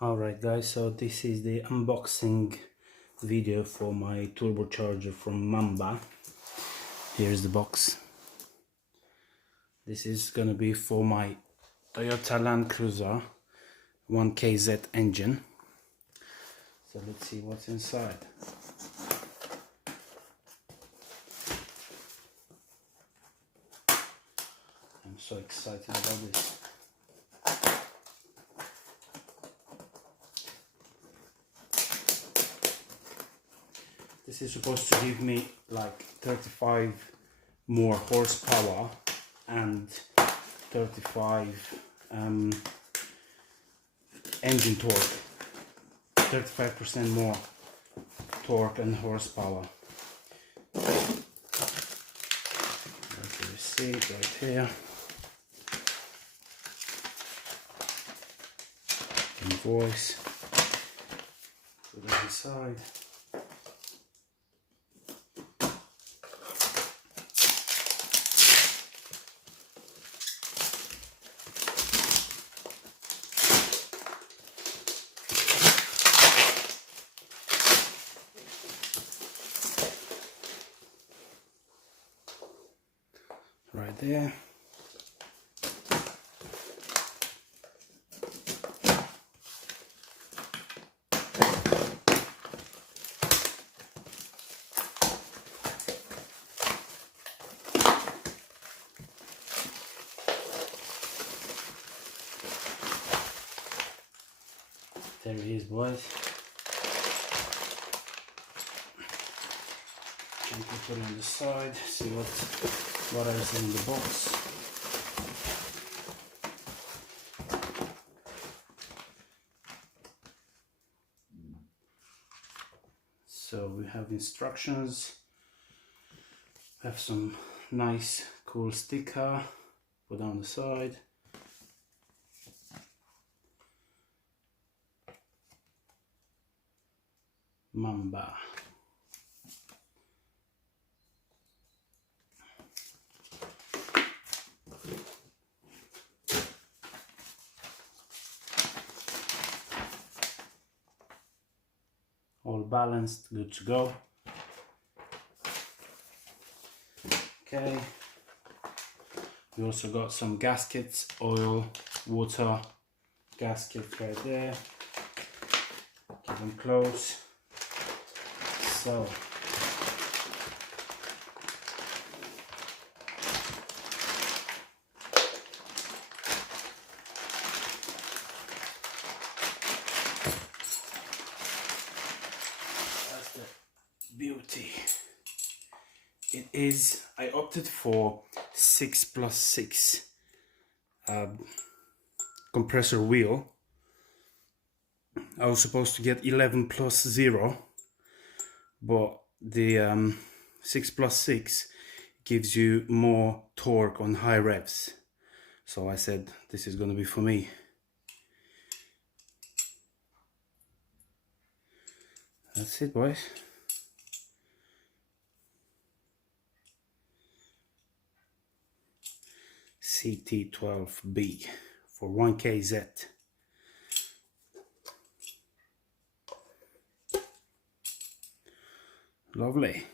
Alright guys, so this is the unboxing video for my turbocharger from Mamba. Here's the box. This is gonna be for my Toyota Land Cruiser 1KZ engine. So let's see what's inside. I'm so excited about this. This is supposed to give me like 35 more horsepower and 35 engine torque, 35% more torque and horsepower. There's the receipt right here. Invoice. Put it inside. Right there. There he is, boys. And put it on the side, see what else in the box. So we have instructions, have some nice cool sticker, put on the side. Mamba. All balanced, good to go. Okay. We also got some gaskets, oil, water, gaskets right there. Keep them close. So that's the beauty. It is, I opted for 6+6 compressor wheel. I was supposed to get 11+0, but the 6+6 gives you more torque on high revs. So I said this is gonna be for me. That's it, boys. CT12B for 1KZ. Lovely.